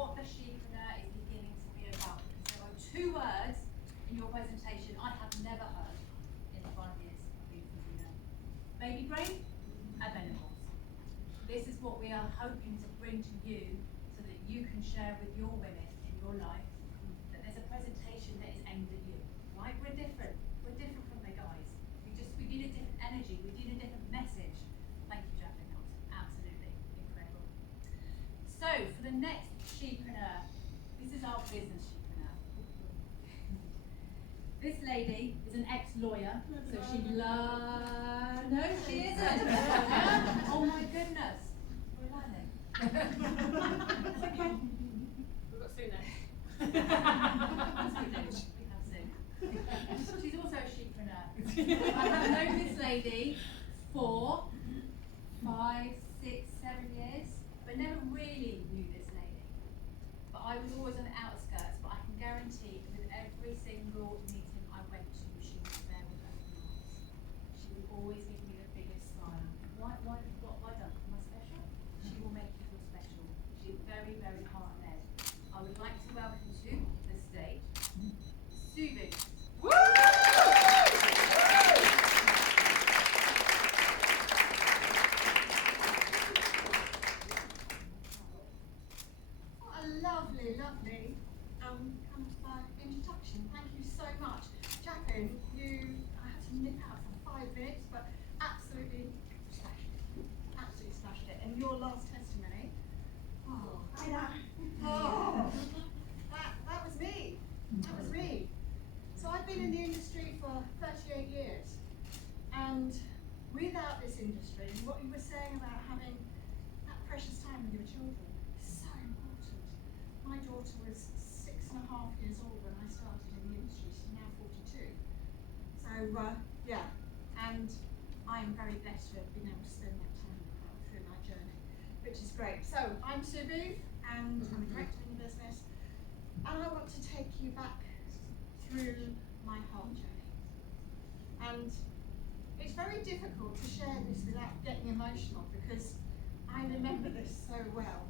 what the She-Preneur is beginning to be about, because there are two words in your presentation I have never heard in the 5 years I've been with you. Baby brain and menopause. This is what we are hoping to bring to you so that you can share with your women in your life that there's a presentation that is aimed at you. Right? We're different. We're different from the guys. We need a different energy. We need a different message. Thank you, Jacqueline. That was absolutely incredible. So for the next She-Preneur, this is our business She-Preneur. This lady is an ex-lawyer, so she loves. No, she isn't. Oh my goodness. We're learning. It's okay. We've got soon then. Yes, we do. We have soon. She's also a She-Preneur. I have known this lady for 5, 6, 7 years, but never really knew this lady. But I was always on the outskirts, but I can guarantee with every single meeting I went to, she was there with open arms. She would always give me the biggest smile. Why done? Am I special? She will make you feel special. She's very, very heart-led. I would like to welcome to the stage, Subu. What a lovely, lovely introduction. Thank you so much. Jacqueline, I had to nip out for 5 minutes, but absolutely smashed it. Absolutely smashed it. And your last testimony, I know. That was me. That was me. So I've been in the industry for 38 years. And without this industry, what you were saying about having that precious time with your children is so important. My daughter was 6.5 years old when I started in the industry. She's now 42. So, yeah. And I am very blessed to have been able to spend that time with her through my journey, which is great. So, I'm Subu, and I'm a director in the business. And I want to take you back through my heart journey. And it's very difficult to share this without getting emotional because I remember this so well.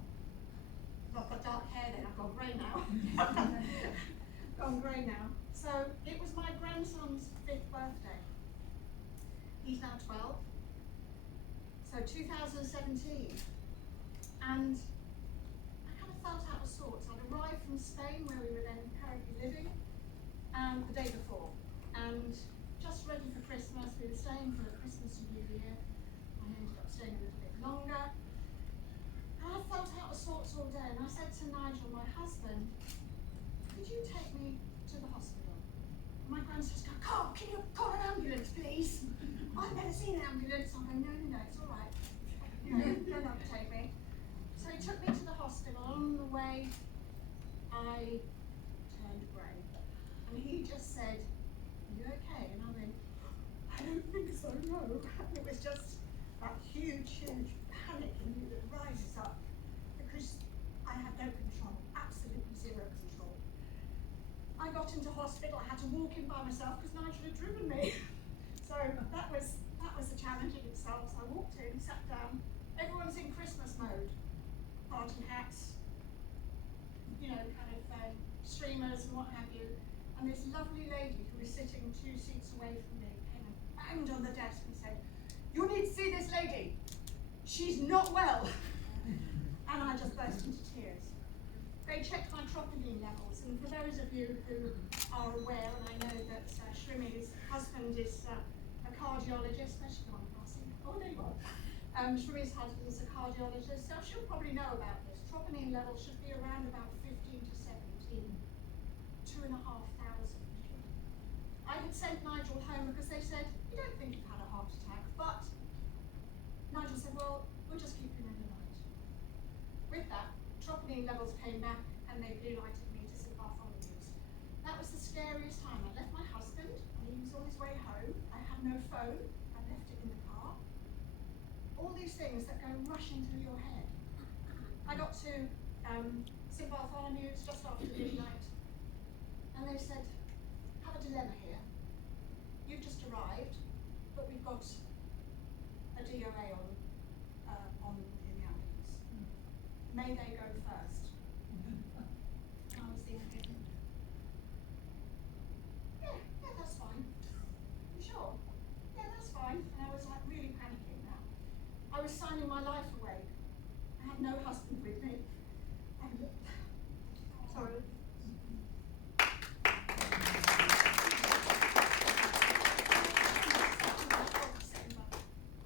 I've got dark hair then, I've gone grey now. Gone grey now. So it was my grandson's 5th birthday. He's now 12. So 2017. And I kind of felt out of sorts. I'd arrived from Spain where we were then currently living the day before. And just ready for Christmas. We were staying for Christmas and New Year. I ended up staying a little bit longer. And I felt out of sorts all day, and I said to Nigel, my husband, could you take me to the hospital? And my grandson's going, Carl, can you call an ambulance, please? I've never seen an ambulance. I'm going, no, it's all right. You know, don't have to take me. So he took me to the hospital. On the way, I turned grey. And he just said, are you okay? And I went, I don't think so, no. It was just that huge panic in me that rises up because I had no control, absolutely zero control. I got into hospital, I had to walk in by myself because Nigel had driven me. So that was a challenge in itself. So I walked in, sat down, everyone's in Christmas mode, party hats, you know, kind of streamers and what have you. And this lovely lady who was sitting 2 seats away from me came and banged on the desk and said, you need to see this lady. She's not well. And I just burst into tears. They checked my troponin levels, and for those of you who are aware, and I know that Shrimy's husband is a cardiologist, where's she gone, Cassie? Oh, there you are. Shrimy's husband is a cardiologist, so she'll probably know about this. Troponin levels should be around about 15 to 17, 2,500. I had sent Nigel home because they said, you don't think you've had a heart attack, but Nigel said, well, we'll just keep you overnight. With that, troponin levels came back and they blue lighted me to St. Bartholomew's. That was the scariest time. I left my husband and he was on his way home. I had no phone. I left it in the car. All these things that go rushing through your head. I got to St. Bartholomew's just after midnight and they said, have a dilemma here. You've just arrived, but we've got a DOA on in the ambulance. May they go first? I was signing my life away. I had no husband with me. And, sorry.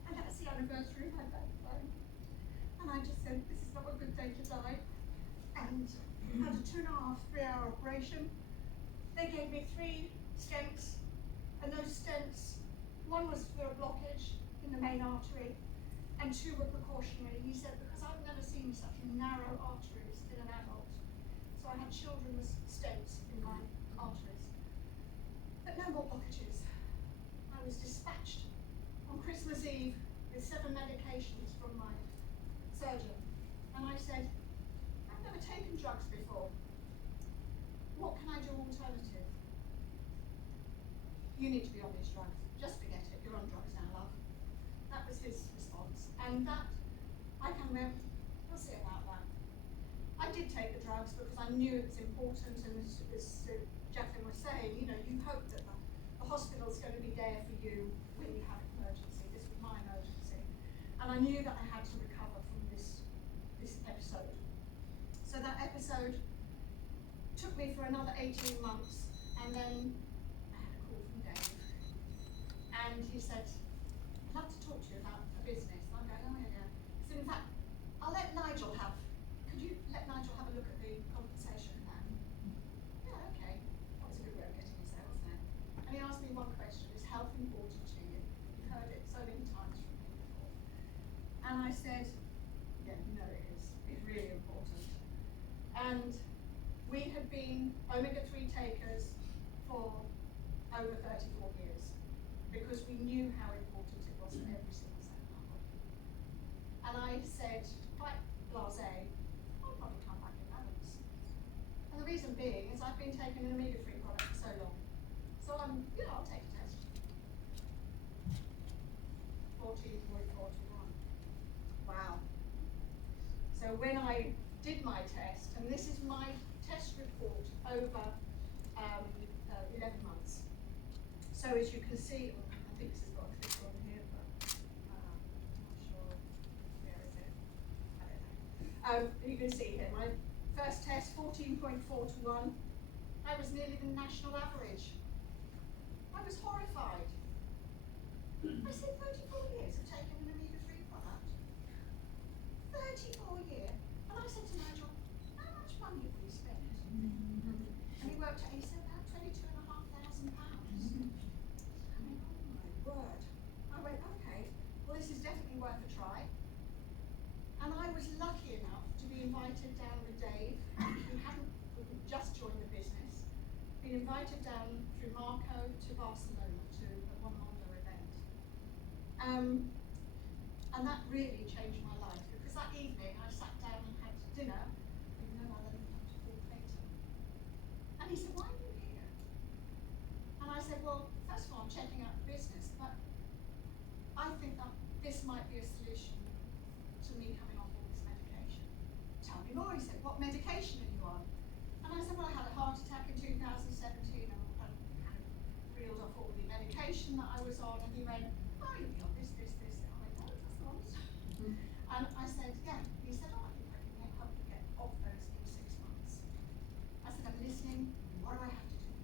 And that's the anniversary of my dad's phone. And I just said, this is not a good day to die. And had a 2.5, 3-hour operation. They gave me 3 stents, and those stents, one was for a blockage in the main artery, and 2 were precautionary. He said, because I've never seen such narrow arteries in an adult. So I had children's stents in my arteries. But no more blockages. I was dispatched on Christmas Eve with 7 medications from my surgeon. And I said, I've never taken drugs before. What can I do alternative? You need to be on these drugs. Just forget it. You're on drugs now, love. That was his response. And that, I kind of went, we'll see about that. I did take the drugs because I knew it was important, and as Jacqueline was saying, you know, you hope that the hospital's going to be there for you when you have an emergency. This was my emergency. And I knew that I had to recover from this episode. So that episode took me for another 18 months, and then I had a call from Dave. And he said, I'd love to talk to you about a business. And I'm going, oh yeah. So in fact, I'll let Nigel have, could you let Nigel have a look at the compensation plan? Yeah, okay. That was a good way of getting his there, wasn't it? And he asked me one question, is health important to you? You've heard it so many times from me before. And I said, yeah, you know it is. It's really important. And we had been omega-3 takers for over 34 years because we knew how important it was for every single cell in our body. And I said, quite blasé, I'll probably come back in balance. And the reason being is I've been taking an omega-3 product for so long. So I'll take a test. 14.41. Wow. So when I did my test, and this is my test report over 11 months. So as you can see, I think this has got a click on here, but I'm not sure. Where is it? I don't know. You can see here, my first test, 14.4 to 1. I was nearly the national average. I was horrified. I said 34 years of taking an omega-3 product. 34 years. And I said to Nigel, how much money have we spent? And he worked out, he said about £22,500. I went, oh my word. I went, okay, well this is definitely worth a try. And I was lucky enough to be invited down with Dave, who hadn't just joined the business, been invited down through Marco to Barcelona to a One Mondo event. And that really changed my life, because that evening I sat down and had dinner with no other than Dr. Paul Clayton. And he said, why are you here? And I said, well, first of all, I'm checking out the business, but I think that this might be a solution to me coming off all this medication. Tell me more, he said, what medication are you on? And I said, well, I had a heart attack in 2017 and kind of reeled off all the medication that I was on, and he went, oh, you'll be on this. And I went, no, that's not. And I said, yeah. He said, oh, I think I can help you get off those in 6 months. I said, I'm listening, what do I have to do?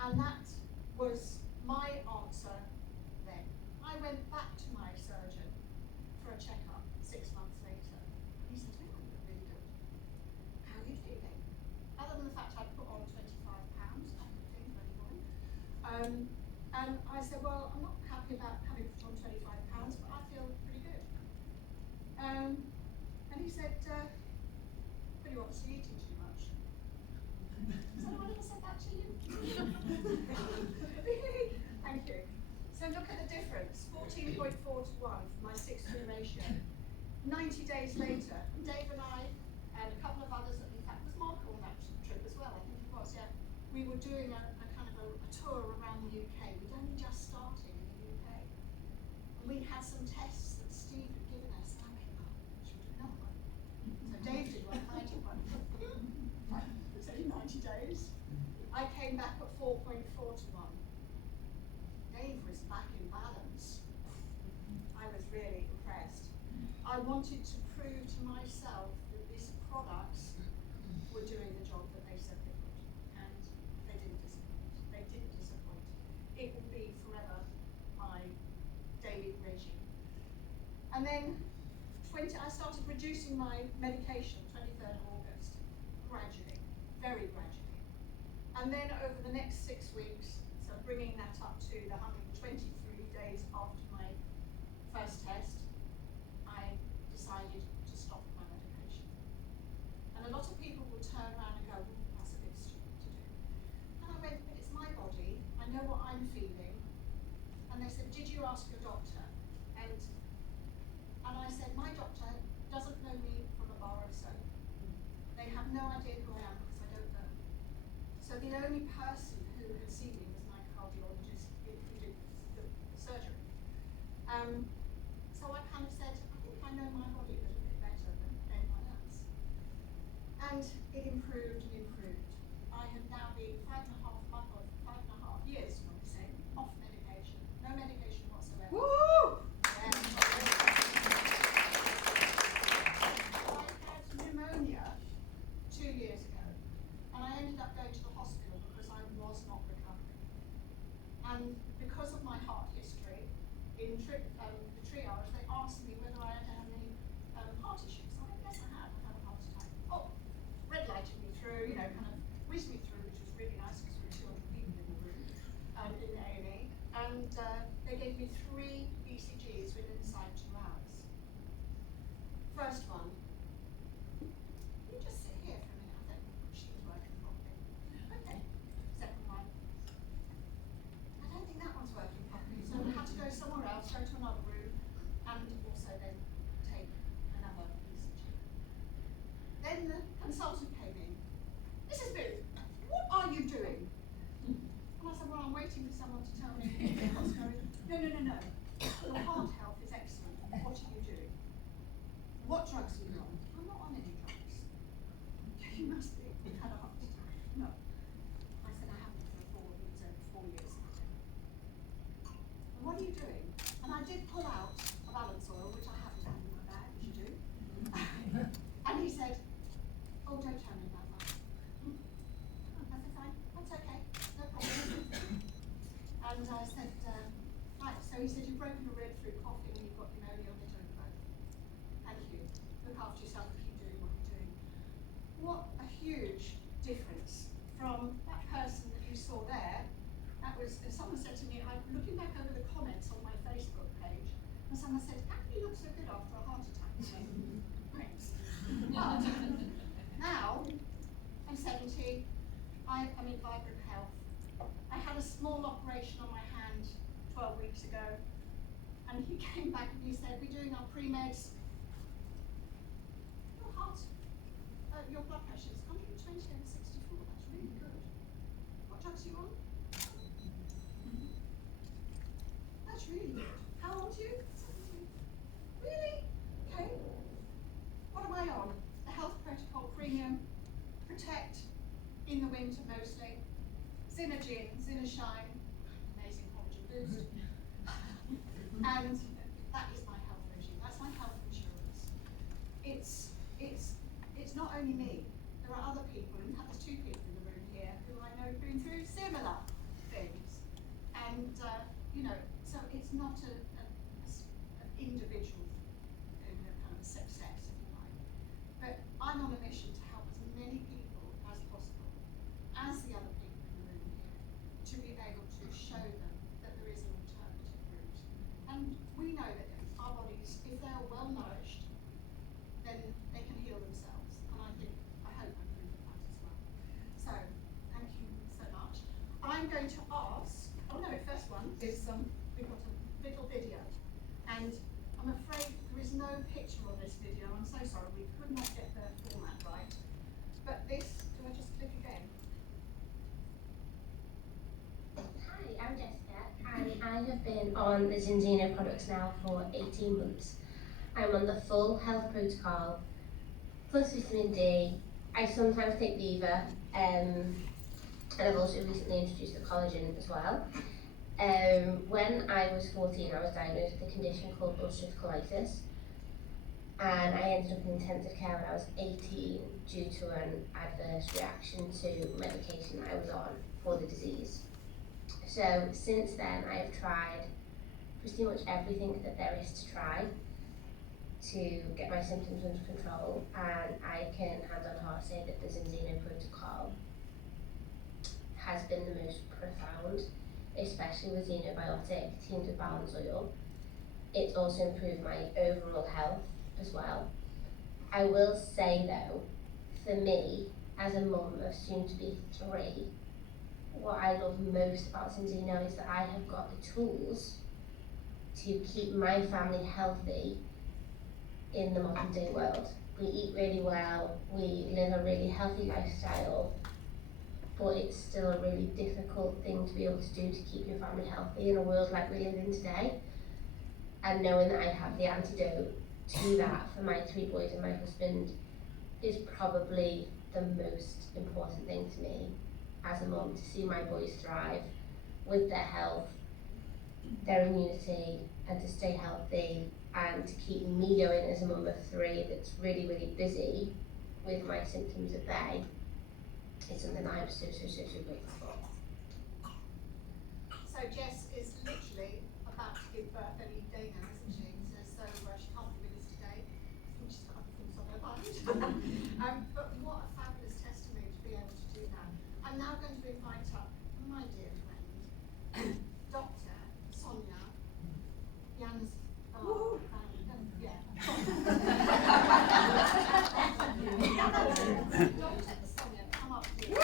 And that was my answer then. I went back to my surgeon for a checkup 6 months later. And he said, oh, you look really good. How are you feeling? Other than the fact I'd put on 25 pounds, I don't think for anyone. And I said, well, I'm not happy about having put on 25 pounds, but I feel pretty good. And he said, well, you're obviously eating too much. Has anyone ever said that to you? Thank you. So look at the difference, 14.4 to 1 for my 6:3 ratio. 90 days later, Dave and I, and a couple of others, in fact, was Marco on that trip as well, I think it was, yeah. We were doing a kind of a tour around the UK. We'd only just started in the UK. And we had some tests that Steve had given us, and I went, oh, should we do another one? So Dave did one, I did one. It's only 90 days. I came back at 4.4 to 1. Dave was back in balance. I was really impressed. I wanted to prove to myself that these products were doing the job that they said they would, and they didn't disappoint. They didn't disappoint. It will be forever my daily regime. And then I started reducing my medication 23rd of August, gradually, very gradually. And then over the next 6 weeks, so bringing that up to the 123 days after my first test, I decided to stop my medication. And a lot of people will turn around and go, that's a bit stupid to do. And I went, but it's my body, I know what I'm feeling. And they said, did you ask your doctor? And I said, my doctor doesn't know me from a bar of soap. They have no idea who I am because I don't know. So the only person who had seen me was my cardiologist who did the surgery. So I kind of said, I think I know my body a little bit better than anyone else. And it improved and improved. I have now been 5.5 years, shall we say, off medication. No medication whatsoever. Woo! Pneumonia 2 years ago, and I ended up going to the hospital because I was not recovering. And because of my heart history, in the triage, they asked me whether I had any heart issues. So I said, yes, I have. I had a heart attack. Oh, red lighted me through, kind of whizzed me through, which was really nice because there were 200 people in the room, in the A&E. And they gave me 3 ECGs within inside 2 hours. First one, you just sit here for a minute. I think she was working properly. Okay. Second one, I don't think that one's working properly. So we had to go somewhere else, go to another room, and also then take another ECG. Then the consultant came in. Mrs. Booth, what are you doing? And I said, well, I'm waiting for someone to tell me what's going on. No. Your heart health is excellent. What are you doing? What drugs are you on? I'm not on any drugs. You must be. You've had a heart attack. No. I said, I haven't for 4 years. And what are you doing? And I did pull out a balance oil, which I haven't had in my bag, as you do. And he said, oh, don't tell me about that. I said, fine, that's okay, no problem. And I said, right, so he said, you've broken a rib through coughing and you've got pneumonia on your toe both. Thank you. Look after yourself and keep doing what you're doing. What a huge difference from that person that you saw there. That was, someone said to me, I'm looking back over the comments on my Facebook page, and someone said, how can you look so good after a heart attack? Thanks. But now, I'm 70, I'm in vibrant health. I had a small operation on my hand 12 weeks ago, and he came back and he said, we're doing our pre-meds. Your heart, your blood pressure is 120 over 64, that's really good. What drugs are you on? That's really good. How old are you? 70. Really? Okay. What am I on? The Health Protocol Premium, Protect, in the winter mostly, Zinagin, Zinashine, amazing collagen boost. And that is my health regime. That's my health insurance. It's not only me. There are other people. In fact, there's 2 people in the room here who I know have been through similar things. And so it's not an individual kind of success, if you like. But I'm on a mission to help as many people as possible, as the other people in the room here, to be able to show them that there is an alternative route. And we know that our bodies, if they are well nourished, then they can heal themselves. And I hope I'm proving that as well. So, thank you so much. I'm going to ask, first one is we've got a little video. And I'm afraid there is no picture on this video. I'm so sorry, we could not get the format right. But this, do I just click again? Hi, I'm Jessica, and I have been on the Zinzino products now for 18 months. I'm on the full health protocol, plus vitamin D. I sometimes take Viva, and I've also recently introduced the collagen as well. When I was 14, I was diagnosed with a condition called ulcerative colitis. and I ended up in intensive care when I was 18 due to an adverse reaction to medication I was on for the disease. So since then I've tried pretty much everything that there is to try to get my symptoms under control, and I can hand on heart say that the Zinzino protocol has been the most profound, especially with xenobiotic teamed with balance oil. It's also improved my overall health as well. I will say though, for me, as a mum of soon to be 3, what I love most about Zinzino is that I have got the tools to keep my family healthy in the modern day world. We eat really well, we live a really healthy lifestyle, but it's still a really difficult thing to be able to do to keep your family healthy in a world like we live in today. And knowing that I have the antidote to that for my 3 boys and my husband is probably the most important thing to me as a mum, to see my boys thrive with their health, their immunity, and to stay healthy, and to keep me going as a mum of 3 that's really, really busy with my symptoms at bay. It's something that I'm so grateful for. So Jess is literally about to give birth any day now, isn't she? So she can't be with us today. I think she's got other things on her mind. But what a fabulous testimony to be able to do that. I'm now going to invite up my dear friend, Dr. Sonia Jans. Yeah. Dr. Sonia, come up here. Do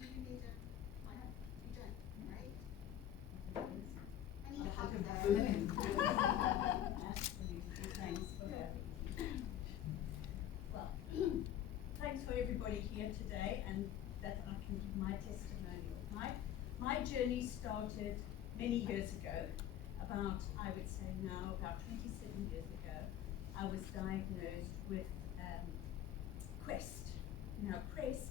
you need a mic? You don't, right? Any hug there? Absolutely, thanks for having me. Well, thanks for everybody here today, and that I can give my testimonial. My journey started many years ago, I would say now, about 27 years ago. I was diagnosed with CREST. Now, CREST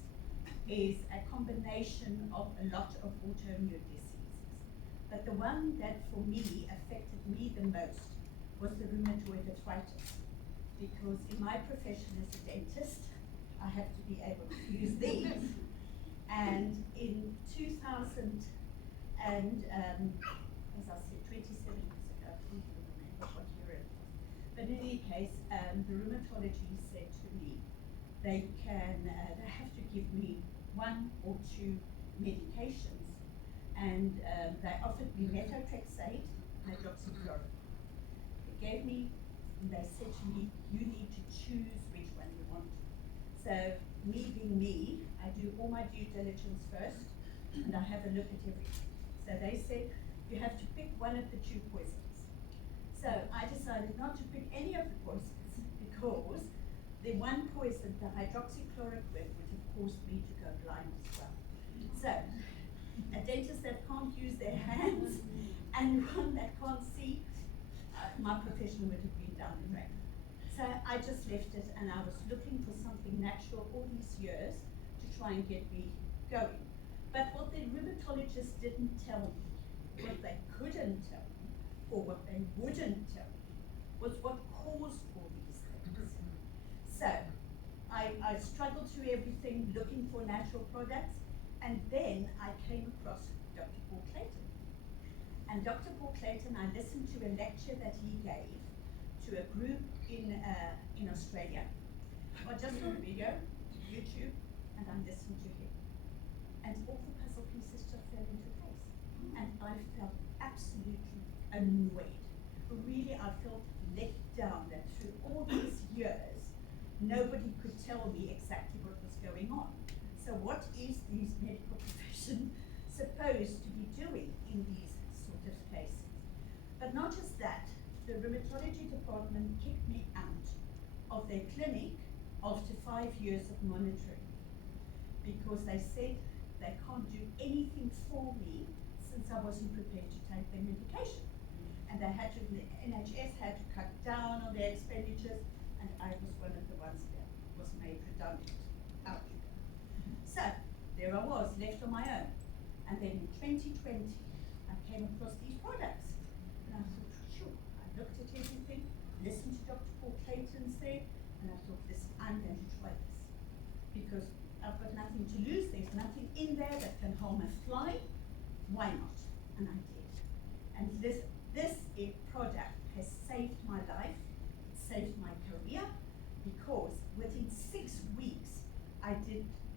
is a combination of a lot of autoimmune diseases. But the one that for me affected me the most was the rheumatoid arthritis. Because in my profession as a dentist, I have to be able to use these. And in 2000 and, as I said, 27 years ago, I can't even remember what year it was. But in any case, the rheumatology said to me, they have to give me 1 or 2 medications, and they offered me methotrexate and hydroxychloroquine. They gave me, and they said to me, you need to choose which one you want. So me being me, I do all my due diligence first, and I have a look at everything. So they said, you have to pick one of the 2 poisons. So I decided not to pick any of the poisons because the one poison, the hydroxychloroquine, would have caused me to go blind as well. So a dentist that can't use their hands and one that can't see, my profession would have been down the drain. So I just left it, and I was looking for something natural all these years to try and get me going. But what the rheumatologist didn't tell me, what they couldn't tell me, or what they wouldn't tell me, was what caused all these things. So I struggled through everything looking for natural products, and then I came across Dr. Paul Clayton. And Dr. Paul Clayton, I listened to a lecture that he gave to a group in Australia, or just on video, YouTube, and I listened to him. And all the puzzle pieces just fell into place. And I felt absolutely annoyed. Really, I felt let down that through all these years, nobody could tell me exactly what was going on. So what is this medical profession supposed to be doing in these sort of cases? But not just that, the rheumatology department kicked me out of their clinic after 5 years of monitoring, because they said they can't do anything for me since I wasn't prepared to take their medication. And they had to, the NHS had to cut down on their expenditures, and I was one of the ones that was made redundant. Out you go. So there I was, left on my own. And then in 2020, I came across these products. And I thought, sure, I looked at everything, listened to Dr. Paul Clayton's there, and I thought, listen, I'm going to try this. Because I've got nothing to lose, there's nothing in there that can harm a fly. Why not? And I did. And this product has saved my life, it saved my career, because within 6 weeks,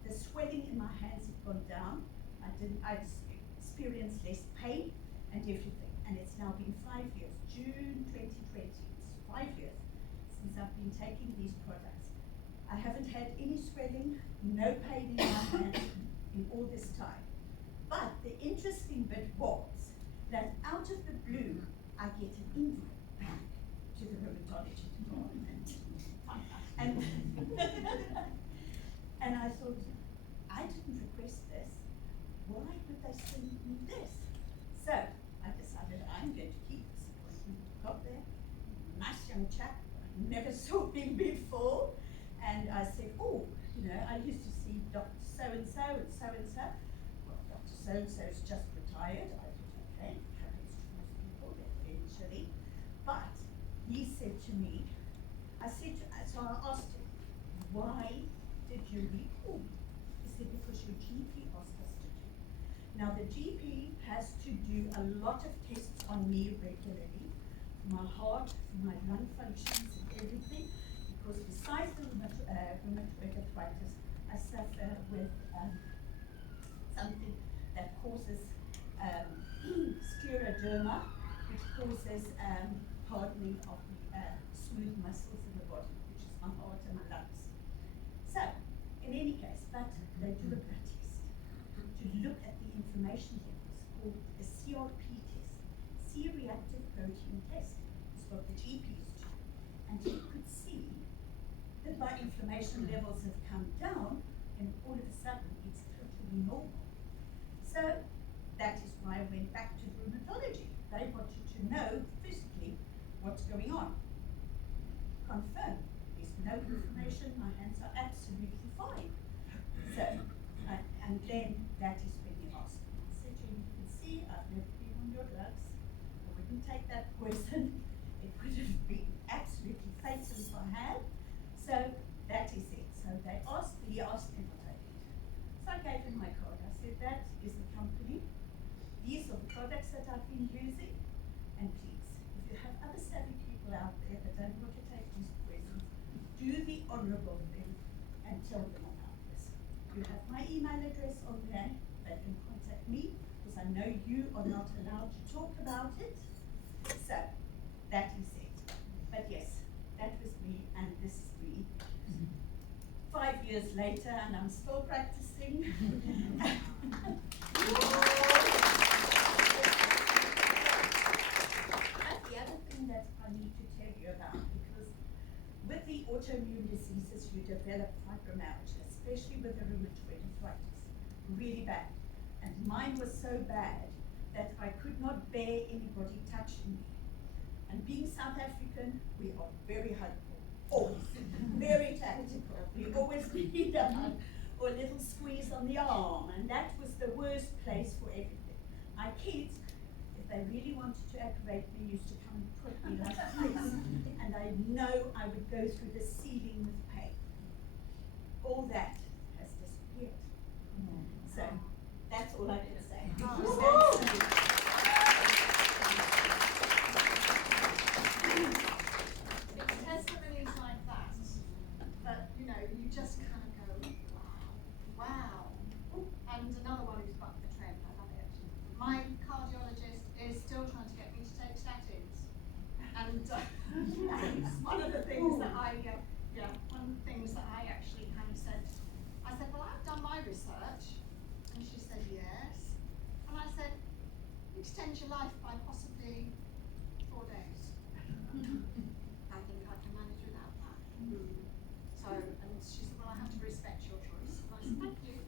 the swelling in my hands had gone down. I experienced less pain and everything. And it's now been 5 years, June 2020, it's 5 years since I've been taking these products. I haven't had any swelling, no pain in my hands in all this time. But the interesting bit was that out of the blue, I get an invite back to the rheumatology department. And I thought, I didn't request this. Why would they send me this? So I decided I'm going to keep this appointment. Got there, nice young chap, I never saw him before. And I said, oh, I used to see Dr. So-and-so and so-and-so. Well, Dr. So-and-so's just retired. I thought, okay, happens to most people eventually. But he said to me, so I asked him, why did you recall me? He said, because your GP asked us to do. Now the GP has to do a lot of tests on me regularly, for my heart, for my lung functions and everything, because besides the rheumatoid arthritis, I suffer with something that causes scleroderma, which causes hardening of the smooth muscles in the body, which is my heart and my lungs. So, in any case, but they do a blood test to look at the inflammation levels called a CRP test, C-reactive protein test. It's what the GPs do. And he could see that my inflammation levels have come down, and all of a sudden it's totally normal. So that is why I went back to rheumatology. They wanted to know physically what's going on. Confirm, there's no inflammation, my hands are absolutely fine. So, and then that is when he asked me. I said to him, you can see I've never been on your drugs. I wouldn't take that poison. It would have been absolutely fatal if I had. So that is it. So he asked me what I did. So I gave him my card. I said, that is the company. These are the products that I've been using. And please, if you have other savvy people out there that don't want to take these poisons, do the honorable thing and tell them about this. You have my email address on there. They can contact me, because I know you are not allowed to talk about it. So that is it. But yes, that was me, and this is me. 5 years later, and I'm still practicing. But the other thing that I need to tell you about, because with the autoimmune diseases, you develop fibromyalgia, especially with the rheumatoid arthritis, really bad. And mine was so bad that I could not bear anybody touching me. And being South African, we are very helpful, always, very tactical. We always need a hug or a little squeeze on the arm, and that was the worst place for everything. My kids, if they really wanted to aggravate me, used to come and put me like this, and I know I would go through the ceiling with pain. All that has disappeared. So, that's all I can say. It's testimonies like that, you just kind of go, wow. And another one who's bucked the trend, I love it. My cardiologist is still trying to get me to take statins. And one of the things that I actually kind of said, well, I've done my research. And she said, yes. And I said, extend your life by possibly 4 days. I think I can manage without that. So, and she said, well, I have to respect your choice. And I said, thank you.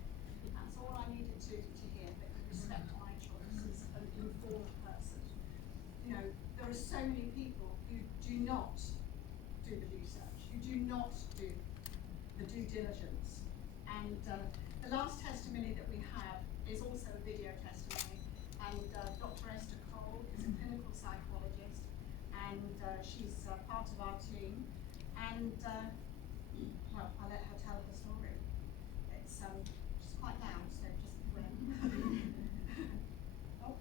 That's all I needed to hear, that you respect my choice as an informed person. There are so many people who do not do the research, who do not do the due diligence. And the last testimony that we have is also a video testimony. And Dr. Esther Cole is a clinical psychologist, and she's part of our team. And well, I'll let her tell her story. It's she's quite loud, so just beware. Oh.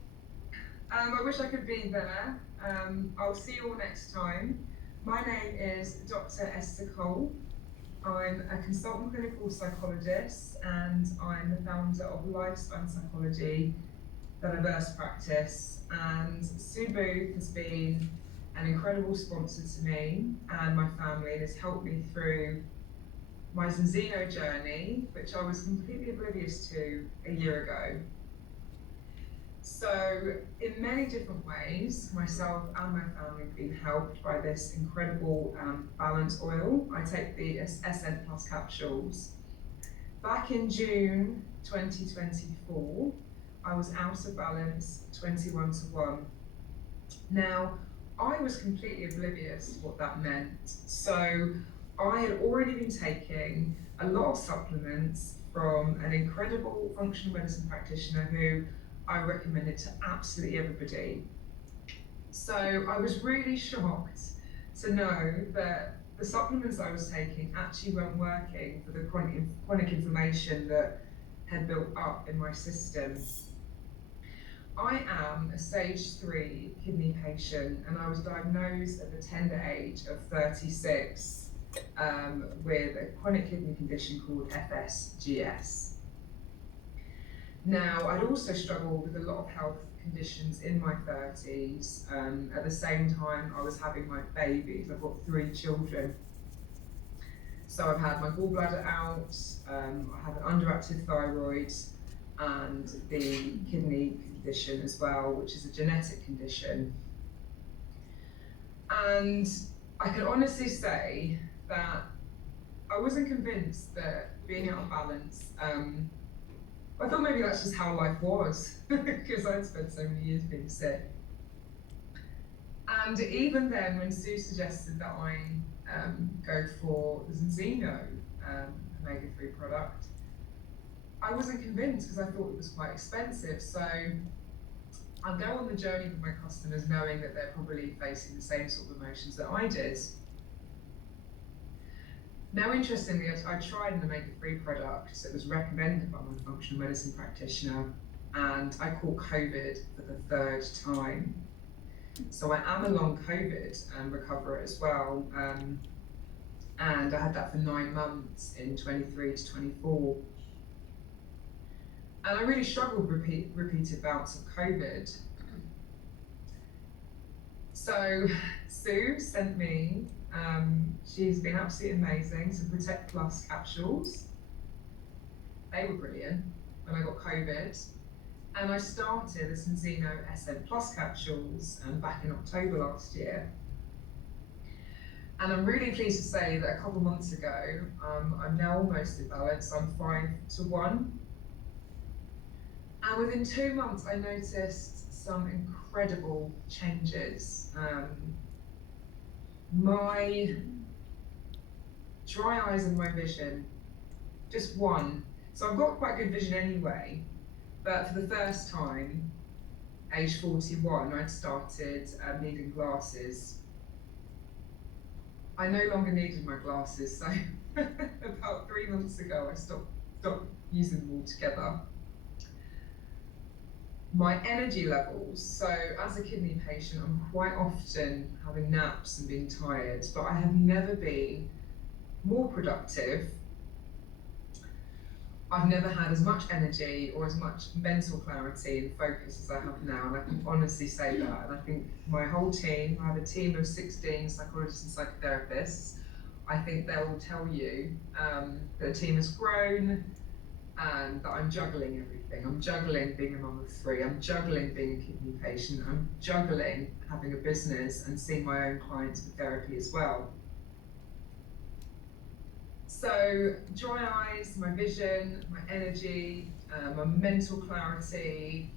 I wish I could be there. I'll see you all next time. My name is Dr. Esther Cole. I'm a consultant clinical psychologist, and I'm the founder of Lifestyle Psychology, the diverse practice. And Sue Booth has been an incredible sponsor to me and my family, and has helped me through my Zinzino journey, which I was completely oblivious to a year ago. So in many different ways, myself and my family have been helped by this incredible balance oil. I take the Ascent Plus capsules. Back in June 2024, I was out of balance 21-1. Now, I was completely oblivious to what that meant. So I had already been taking a lot of supplements from an incredible functional medicine practitioner who I recommended to absolutely everybody. So I was really shocked to know that the supplements I was taking actually weren't working for the chronic inflammation that had built up in my system. I am a stage 3 kidney patient, and I was diagnosed at the tender age of 36 with a chronic kidney condition called FSGS. Now, I'd also struggled with a lot of health conditions in my 30s. At the same time, I was having my babies. I've got 3 children. So I've had my gallbladder out, I have an underactive thyroid, and the kidney condition as well, which is a genetic condition. And I can honestly say that I wasn't convinced that being out of balance, I thought maybe that's just how life was, because I'd spent so many years being sick. And even then, when Sue suggested that I go for the Zinzino omega-3 product, I wasn't convinced because I thought it was quite expensive. So I go on the journey with my customers knowing that they're probably facing the same sort of emotions that I did. Now, interestingly, I tried an omega-3 product that was recommended by my functional medicine practitioner, and I caught COVID for the 3rd time. So I am a long COVID recoverer as well, and I had that for 9 months in 23 to 24. And I really struggled with repeated bouts of COVID. So Sue sent me, she's been absolutely amazing, some Protect Plus capsules. They were brilliant when I got COVID. And I started the Zinzino Ascent Plus capsules back in October last year. And I'm really pleased to say that a couple of months ago, I'm now almost in balance. I'm 5-1. And within 2 months, I noticed some incredible changes. My dry eyes and my vision, just one. So I've got quite good vision anyway, but for the first time, age 41, I'd started needing glasses. I no longer needed my glasses, so about 3 months ago, I stopped using them altogether. My energy levels, so as a kidney patient, I'm quite often having naps and being tired, but I have never been more productive. I've never had as much energy or as much mental clarity and focus as I have now, and I can honestly say that. And I think my whole team, I have a team of 16 psychologists and psychotherapists, I think they'll all tell you that the team has grown and that I'm juggling everything. I'm juggling being a mum of 3, I'm juggling being a kidney patient, I'm juggling having a business and seeing my own clients for therapy as well. So dry eyes, my vision, my energy, my mental clarity,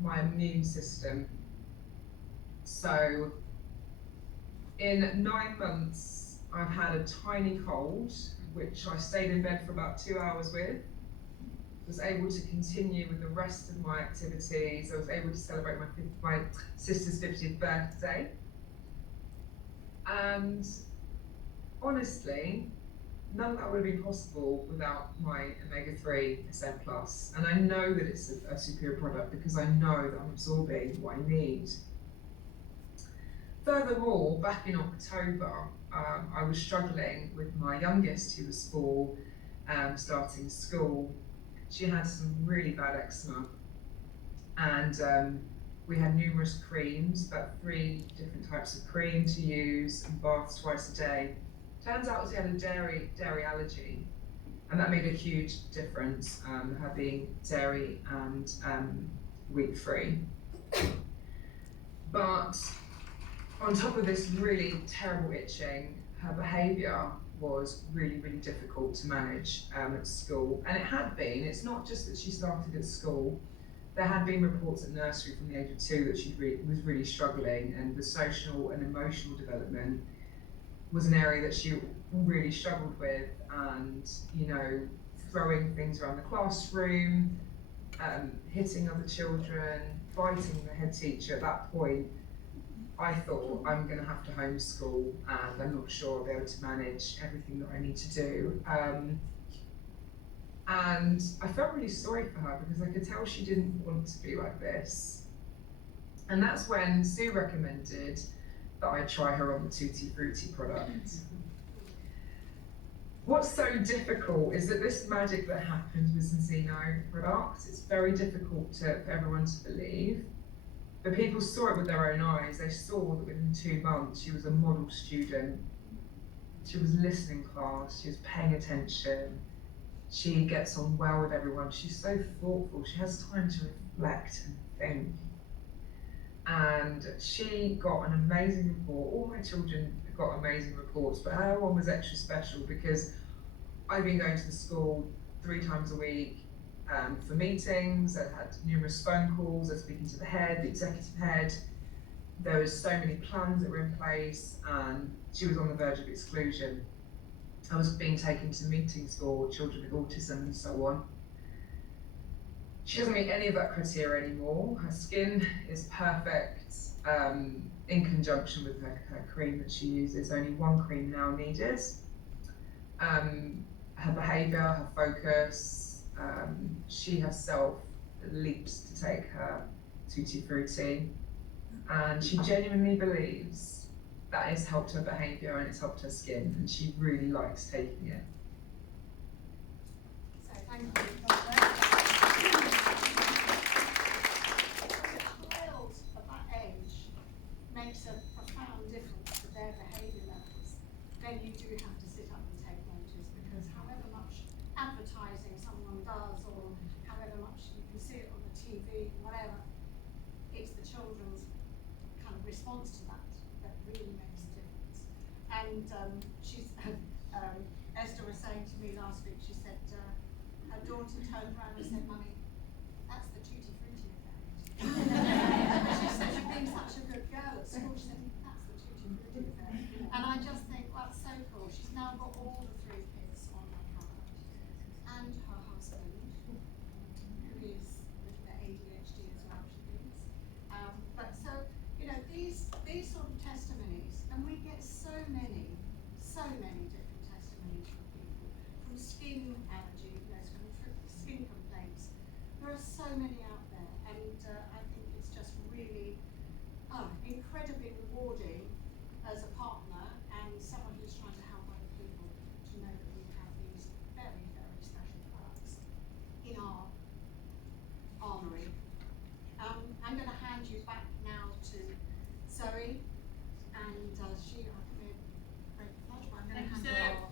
my immune system. So in 9 months, I've had a tiny cold, which I stayed in bed for about 2 hours with. was able to continue with the rest of my activities. I was able to celebrate my sister's 50th birthday. And honestly, none of that would have been possible without my omega-3 SN+. And I know that it's a superior product because I know that I'm absorbing what I need. Furthermore, back in October, I was struggling with my youngest, who was 4, starting school. She had some really bad eczema, and we had numerous creams, about 3 different types of cream to use, and baths twice a day. Turns out she had a dairy allergy, and that made a huge difference, her being dairy and wheat-free. But on top of this really terrible itching, her behaviour was really, really difficult to manage at school. And it had been, it's not just that she started at school, there had been reports at nursery from the age of 2 that she was really struggling, and the social and emotional development was an area that she really struggled with, and, you know, throwing things around the classroom, hitting other children, biting the head teacher. At that point, I thought, I'm going to have to homeschool, and I'm not sure I'll be able to manage everything that I need to do. And I felt really sorry for her because I could tell she didn't want to be like this. And that's when Sue recommended that I try her on the Tutti Frutti product. What's so difficult is that this magic that happens with Zinzino products, it's very difficult for everyone to believe. But people saw it with their own eyes. They saw that within 2 months she was a model student. She was listening class, she was paying attention. She gets on well with everyone. She's so thoughtful. She has time to reflect and think. And she got an amazing report. All my children got amazing reports, but her one was extra special because I've been going to the school 3 times a week for meetings. I've had numerous phone calls. I was speaking to the head, the executive head. There was so many plans that were in place, and she was on the verge of exclusion. I was being taken to meetings for children with autism and so on. She doesn't meet any of that criteria anymore. Her skin is perfect in conjunction with her cream that she uses. Only 1 cream now needed. Her behaviour, her focus, she herself leaps to take her Tutti Frutti, and she genuinely believes that it's helped her behaviour and it's helped her skin, and she really likes taking it. So thank you. A child at that age makes a profound difference to their behaviour levels. Then you do have to sit up and take notice, because however much advertising someone does, or however much you can see it on the TV, whatever, it's the children's kind of response to that really makes a difference. And Esther was saying to me last week, she said her daughter turned around and said, "Mummy, that's the Tutti Frutti effect." She said, "You've been such a good girl at school." She said, "That's the Tutti Frutti effect." And I just think, well, that's so cool. She's now got all the 3 kids on her product, and her husband, who is a little bit ADHD as well, she thinks. But so, you know, these sort of testimonies, and we get so many different testimonies from people, from skin allergy, you know, from skin complaints. There are so many out there, and I think it's just really incredibly rewarding as a partner and someone who's trying to help other people to know that we have these very, very special products in our armoury. I'm going to hand you back now to Zoe, and I think we're breaking lunch, but I'm going to hand you